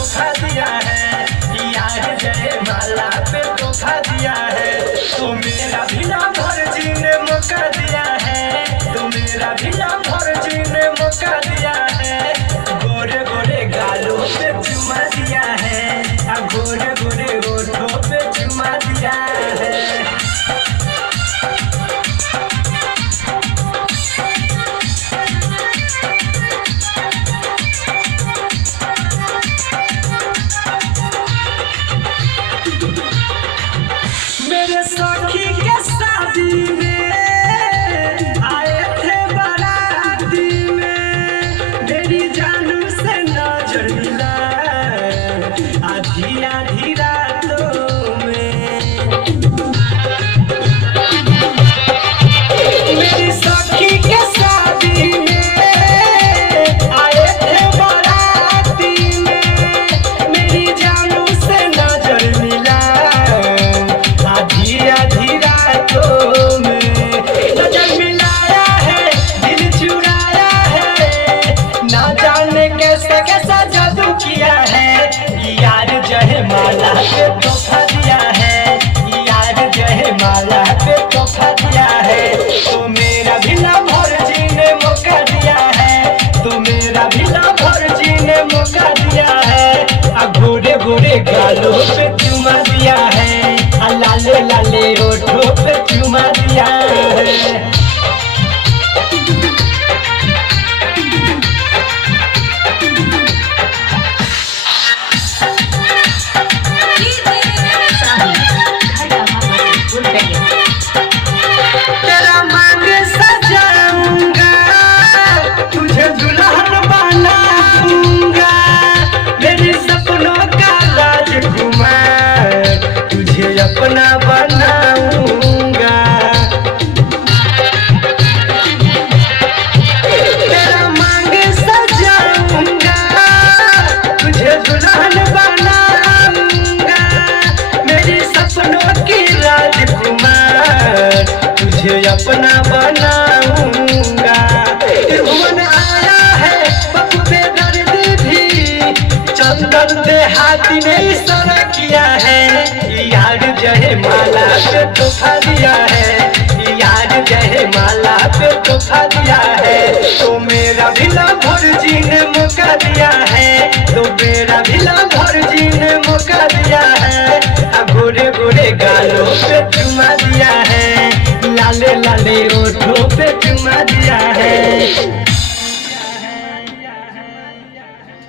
धोखा दिया है, यार जयमाला पे धोखा दिया है। तो मेरा भी लवर जी ने मौका दिया है, तो मेरा भी लवर जी ने मौका दिया है। गोरे गोरे गालों पे चुमा दिया है, गोरे गोरे होठों पे चुमा दिया है। मेरे सखी के शादी में आए थे बाराती में, मेरी जानू से नजर मिला आधी आधी रातों में। मेरी सखी के शादी में आए थे बाराती में, मेरी जानू से नजर मिला आधी आधी रातों में। नजर मिलाया है, दिल चुराया है, ना जाने कैसे कैसा जादू किया है। यार जयमाला पे धोखा दिया है, यार जयमाला पे धोखा दिया है। तो मेरा भी लवर जी ने मौका दिया है, तो मेरा भी लवर जी ने मौका दिया है। गोरे गोरे गालों पे चुमा दिया है, लाले लाले होठों पे चुमा दिया है। तेरा मांग सजाऊंगा, तुझे दुल्हन बनाऊंगा, मेरे सपनों का राजकुमार तुझे अपना बनाऊंगा। तेरा मांग सजाऊंगा, तुझे दुल्हन बनाऊंगा, मेरे सपनों की राजकुमार तुझे अपना बनाऊंगा। त्रिभुवन आया है बप पे दर्द भी, चंदन देहाती ने इशारा किया है। यार जयमाला पे धोखा दिया है, यार जयमाला पे धोखा दिया है। तो मेरा भी लवर जी ने मौका दिया है, तो मेरा भी लवर जी ने मौका दिया है। गोरे गोरे गालों पे चुमा दिया है, लाले लाले होठों पे चुमा दिया है।